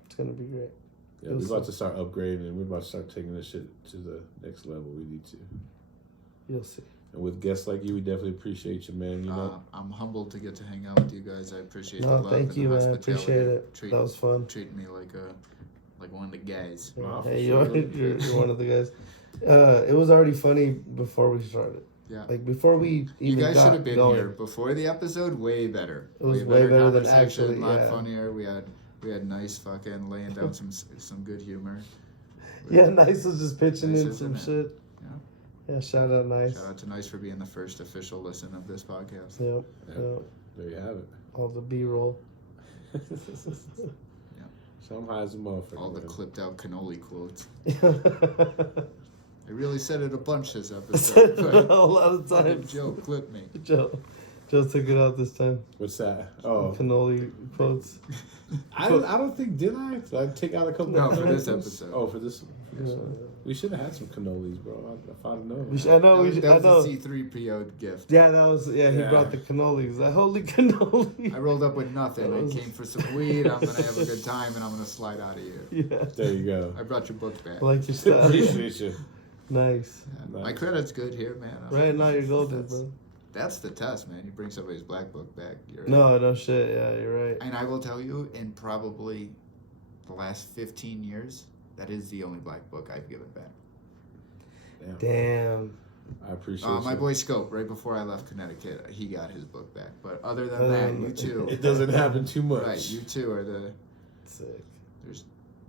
It's gonna be great. Yeah, we're about to start upgrading and we're about to start taking this shit to the next level. We need to. You'll see. And with guests like you, we definitely appreciate you, man. You know, I'm humbled to get to hang out with you guys. I appreciate the No, love thank and you, the man. hospitality. Appreciate it. Treat, That was fun. treating me like one of the guys. Nah, for Hey, sure. you're one of the guys. It was already funny before we started. Yeah. Like before we even You guys got should have been going. here before the episode. Way better. It was way better than conversation, actually, a lot yeah. funnier. We had nice fucking laying down some good humor. Yeah, Nice was just pitching Nice in is some in it. shit. Yeah. Yeah, shout out Nice. Shout out to Nice for being the first official listen of this podcast. Yep, Yeah. yep. There you have it. All the B-roll. So I'm high as a motherfucker. All the man. clipped out cannoli quotes. I I really said it a bunch this said episode. it but a lot of fucking times. Joe clipped me. Joe took it out this time. What's that? Oh, Cannoli quotes. I don't think did I? Did I take out a couple? No, of for this cannolis? episode. Oh, for this. Yeah. We should have had some cannolis, bro. If I'd known. We should, I know. That We was, should, that I was know. a C3PO gift. Yeah, that was. Yeah, he Yeah. brought the cannolis. The holy cannoli. I rolled up with nothing. That was- I came for some weed. I'm gonna have a good time, and I'm gonna slide out of here. Yeah, There you go. I brought your book back. I like your style. Appreciate you. Nice. Yeah, my credit's good here, man. Right now you're golden, that's, bro. That's the test, man. You bring somebody's black book back. You're No shit. Yeah, you're right. And I will tell you, in probably the last 15 years, that is the only black book I've given back. Damn. I appreciate My you. boy Scope, right before I left Connecticut, he got his book back. But other than that, you two, It doesn't happen too much. right? You two are the. Sick. There's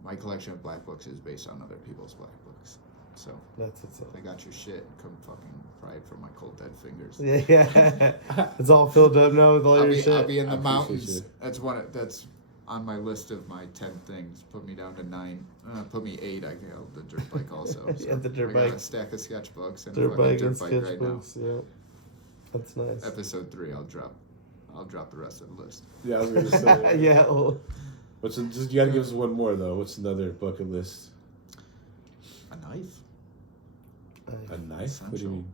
my collection of black books is based on other people's black books. So That's what's up. I got your shit. Come fucking pry it from my cold dead fingers. Yeah. It's all filled up now with all I'll your be, shit. I'll be in I the appreciate mountains. you. That's one. That's on my list of my 10 things. Put me down to 9. Put me 8. I got the dirt bike also. So Yeah, the dirt I bike. got a stack of sketchbooks and Dirt a fucking bike and dirt bike right now. sketchbooks. Yeah, that's nice. Episode 3, I'll drop the rest of the list. Yeah, I was gonna say. Yeah. Well, You gotta give us one more though. What's another bucket list? A knife. A knife? What do you mean?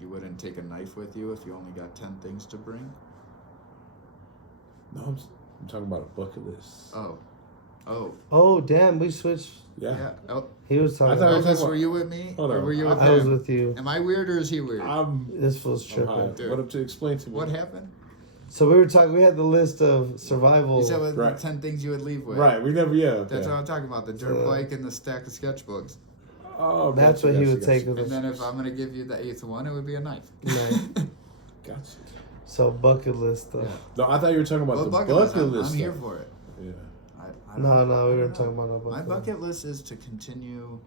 You wouldn't take a knife with you if you only got 10 things to bring? No, I'm talking about a bucket list. Oh, damn, we switched. Yeah. Oh, He was talking. I thought- About, Elvis, were you with me? Hold Or on. were you with I was him? with you. Am I weird or is he weird? This was I'm high. tripping. Dude. What up to explain to me? What happened? So we were talking. We had the list of survival. You said with Right. 10 things you would leave with. Right, we never. Yeah. That's okay. what I'm talking about. The dirt bike and the stack of sketchbooks. Oh, That's gotcha, what he gotcha, would take gotcha. with And us. then if I'm going to give you the 8th one, it would be a knife. Knife. Gotcha. So bucket list though. Yeah. No, I thought you were talking about Well, the bucket list, I'm list. here stuff. for it. Yeah. I don't No, know. we I weren't don't talking know. about no My bucket. bucket list is to continue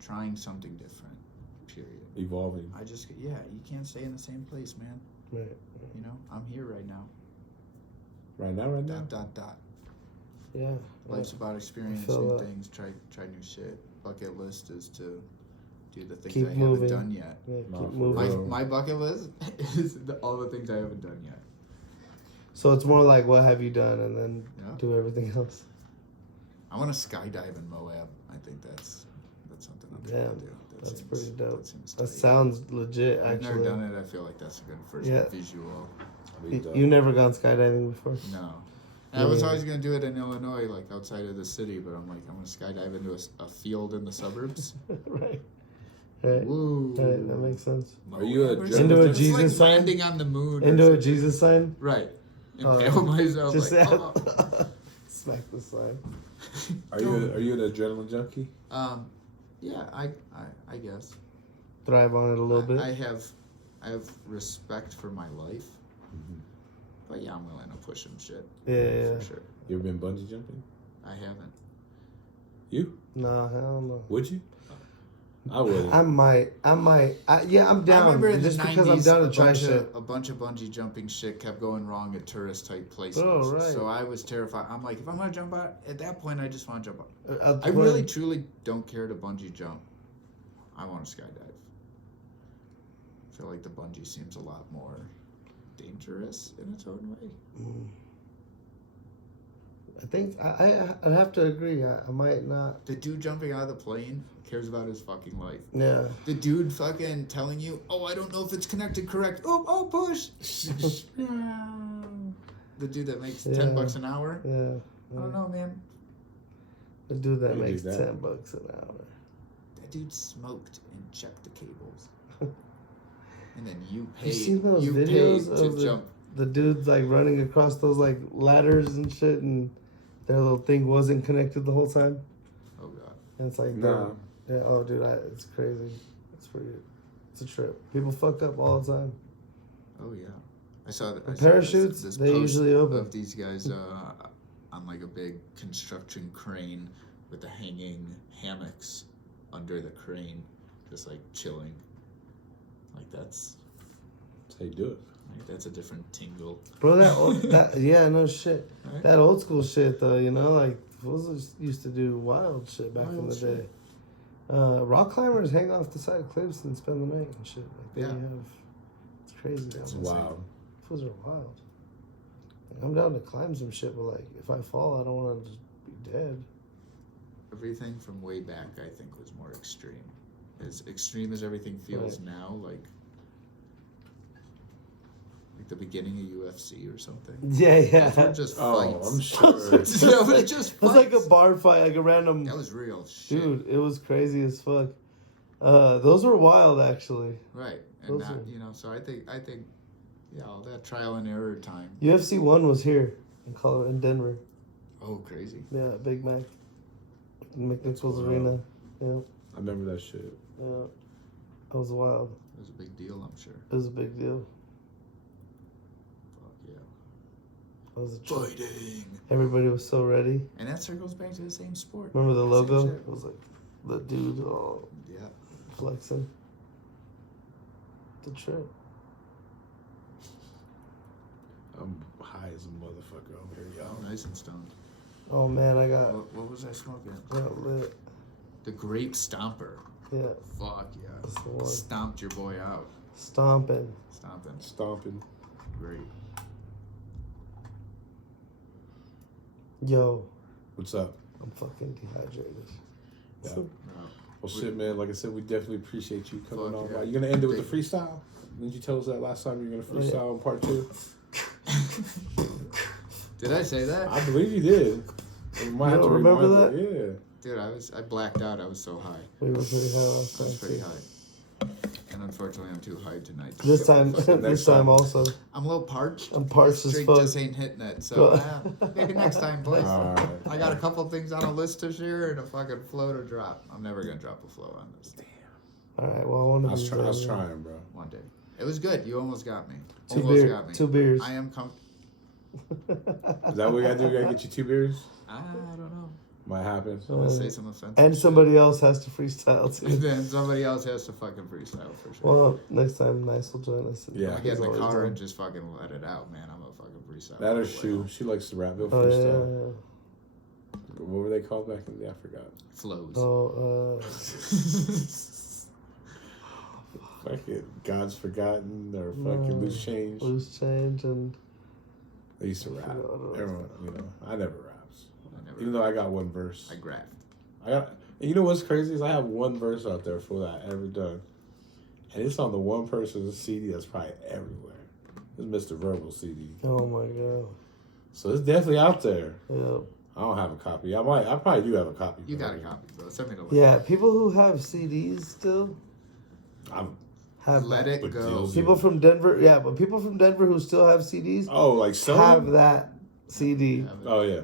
trying something different. Period. Evolving. You can't stay in the same place, man. Right. You know, I'm here right now. Right now. Dot. Yeah. Life's about experiencing feel that. things, try new shit. Bucket list is to do the things Keep I moving. haven't done yet. Yeah, No, keep for moving. real. My bucket list is all the things I haven't done yet. So it's more like what have you done, and then Yeah. do everything else. I want to skydive in Moab. I think that's something I'm trying Damn, to do. that's pretty dope. That seems That tight. sounds legit. I've Actually, never done it. I feel like that's a good first Yeah. visual. You never gone skydiving before? No. And I was Yeah. always going to do it in Illinois, like outside of the city, but I'm like, I'm going to skydive into a field in the suburbs. Right. Right. Woo. Right. That makes sense. Are you a It's Into a it's Jesus like sign? landing on the moon. or Into a something. Jesus sign. Right. Oh, Impale myself Just like, smack the sign. Are you an adrenaline junkie? Yeah, I guess. Thrive on it a little bit. I have respect for my life. But yeah, I'm willing to push some shit. Yeah. For sure. You ever been bungee jumping? I haven't. You? Nah, hell no. Would you? I would. I might. Yeah, I'm I down. remember in Just the because I'm 90s, down to try shit. a bunch of bungee jumping shit kept going wrong at tourist type places. Oh, right. So I was terrified. I'm like, if I'm gonna jump out, at that point, I just want to jump out. I'll I put- really, truly don't care to bungee jump. I want to skydive. I feel like the bungee seems a lot more dangerous in its own way. I think I'd have to agree. I might not. The dude jumping out of the plane cares about his fucking life. Yeah. The dude fucking telling you, oh, I don't know if it's connected correct. Oh, push. The dude that makes Yeah. $10 an hour. Yeah. I don't know, man. The dude that How you makes do that? $10 an hour. That dude smoked and checked the cables. And then you You paid. seen those You videos paid to of jump. the dudes like running across those like ladders and shit, and their little thing wasn't connected the whole time? Oh god. And it's like, Nah. yeah, oh dude, it's crazy. It's a trip. People fuck up all the time. Oh yeah. I saw that. The parachutes, they usually open. Of these guys on like a big construction crane with the hanging hammocks under the crane, just like chilling. Like that's That's how you do it. that's a different tingle. Bro, yeah, no shit. Right? That old school shit though, you know, like fools used to do wild shit back in Wild the shit. day. Rock climbers hang off the side of cliffs and spend the night and shit. Like they Yeah. have, it's crazy. That's down insane. there. Wow. Fools are wild. Like, I'm down to climb some shit, but like if I fall, I don't want to just be dead. Everything from way back, I think, was more extreme. As extreme as everything feels Right. now, like the beginning of UFC or something. Yeah, Those were just Oh, fights. I'm sure. That was just It was like a fights. bar fight, like a random That was real shit. dude. It was crazy as fuck. Those were wild, actually. Right. And Those not, are- so I think, yeah, all that trial and error time. UFC 1 was here in Colorado, in Denver. Oh, crazy. Yeah, Big Mac, McNichols Wow. Arena. Yeah, I remember that shit. yeah. That was wild. It was a big deal, I'm sure. It was a big deal. Fuck yeah. It was a trip. Fighting. Everybody was so ready. And that circles back to the same sport. Remember the logo? Same shit. It was like the dude all Yeah. flexing. The trip. I'm high as a motherfucker over here, y'all. Nice and stoned. Oh man, I got What was I smoking? lit. The Grape Stomper. Yeah, Fuck yeah. that's the one. Stomped your boy out. Stomping. Stomping. Great. Yo, What's up? I'm fucking dehydrated. Yeah. No. Well, shit, man. Like I said, we definitely appreciate you coming Fuck on. yeah. Right? You gonna end it with the freestyle? Didn't you tell us that last time you were gonna freestyle in part 2? Did I say that? I believe you did. You might have to remember rewind that? it. Yeah. Dude, I blacked out. I was so high. We were pretty high last I time was pretty too. high. And unfortunately, I'm too high tonight. This time, Next this time time. also. I'm a little parched. I'm parched This as drink fuck. just ain't hitting it. So maybe next time, boys. All right. I got a couple things on a list to share and a fucking flow to drop. I'm never gonna drop a flow on this. All right, well, one I of was, these I was days. trying, bro. One day. It was good. You almost got me. Two Almost got me. 2 beers. I am Is that what we gotta do? We gotta get you 2 beers? I don't know. Might happen. I'm gonna say some offensive And shit. somebody else has to freestyle And too. then somebody else has to fucking freestyle for sure. Well, next time, Nice will join us. Yeah. I He's get in the always car down. and just fucking let it out, man. I'm a fucking freestyle. That or all the way Shu. home. She likes to rap. They'll Oh freestyle. yeah. What were they called back in the day? I forgot. Flows. Oh, Fucking God's Forgotten or fucking Loose Change. Loose Change and They used to rap. I don't know. Everyone, you know, I never raps. I never- Even though I got one verse. I graft. And you know what's crazy is I have one verse out there for that I ever done. And it's on the one person's CD that's probably everywhere. It's Mr. Verbal CD. oh my god. So it's definitely out there. Yeah. I don't have a copy. I probably do have a copy. You but got a copy, bro. Send me the link. Yeah, people who have CDs still I'm have Let that. it But go. deals- People from Denver, yeah, but people from Denver who still have CDs like have Sony? that CD. Oh yeah.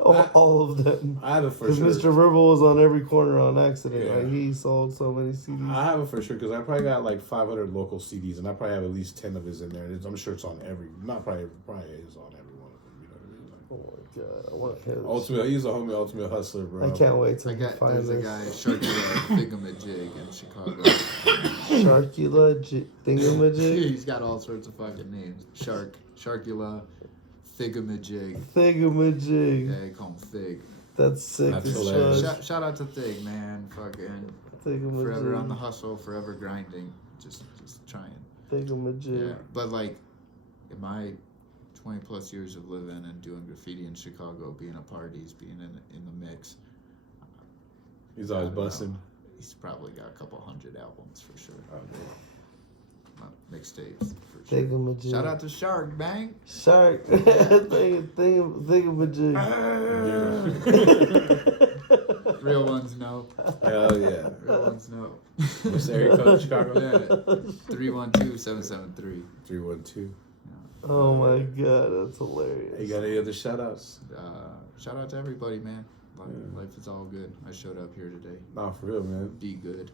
All of them. I have it for Because sure. Mr. Verbal was on every corner on accident. Yeah. Like he sold so many CDs. I have it for sure because I probably got like 500 local CDs and I probably have at least 10 of his in there. I'm sure it's on every, not probably is on every one of them. You know what I mean? Like, Oh my god, I want his. Ultimate, he's a homie, Ultimate Hustler, bro. I can't wait till I I got find there's a this. guy Sharkula Thingamajig in Chicago. Sharkula Thingamajig. He's got all sorts of fucking names. Sharkula Thingamajig. Thingamajig. Yeah, they call him Thig. That's sick That's as hilarious. fuck. Shout out to Thig, man. Fucking Thingamajig. forever on the hustle, forever grinding, just trying. Thingamajig. Yeah, but like in my 20 plus years of living and doing graffiti in Chicago, being at parties, being in the mix, He's I always don't know. busting. He's probably got a couple hundred albums for sure. Oh, Mixtapes for sure. Thingamajig. Shout out to Shark Bang. Shark. Thingamajig. Real ones know. Hell yeah. Real ones know. What's the area code in Chicago? Yeah. 312-773. 312. Oh my god, that's hilarious. You got any other shout outs? Shout out to everybody, man. Life is all good. I showed up here today. Nah, for real, man. Be good.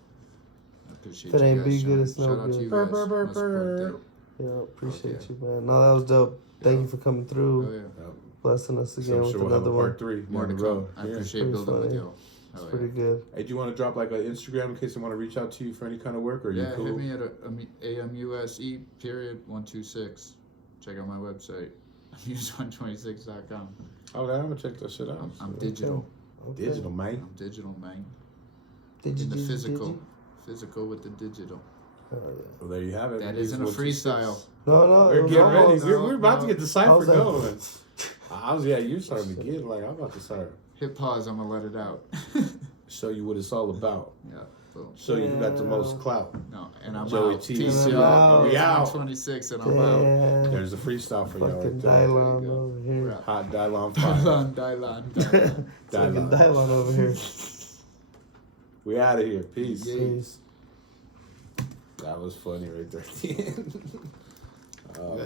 I appreciate If it you ain't guys. be good, it's no Shout out to good. you Burr, guys. burr, burr, Most important burr. thing. Yeah, appreciate Okay. you, man. No, that was dope. Thank you for coming Oh through, yeah. blessing us So again I'm with sure we'll have another a one. part 3 More down to the come. road. I Yeah. appreciate Pretty building with funny. y'all. It's Oh, pretty good. Hey, do you want to drop like an Instagram in case they want to reach out to you for any kind of work? Or are Yeah, you cool? hit me at AMUSE.126. Check out my website, amuse126.com. Oh, I'm gonna check that shit out. I'm digital. Okay. Digital, man. I'm digital, man. Digi, In the digi, physical. digi. Physical with the digital. Oh, yeah. Well, there you have it. That These isn't a 126. freestyle. No, it We're was getting all- ready. No, We're about to no. get the cipher How's that? going. You're starting to get like I'm about to start Hit pause, I'm gonna let it out. show you what it's all about. Yeah, boom. Show you who got the most clout. No, and I'm Joey out. T. Peace, And I'm y'all. out. We out. 26 and I'm out. Damn. There's a freestyle for y'all Fucking right there. Dylon go. over here. We're out. Hot Dylon fire. Dylon. Fucking Dylon over here. We out of here. Peace. Yeah. Peace. That was funny right there.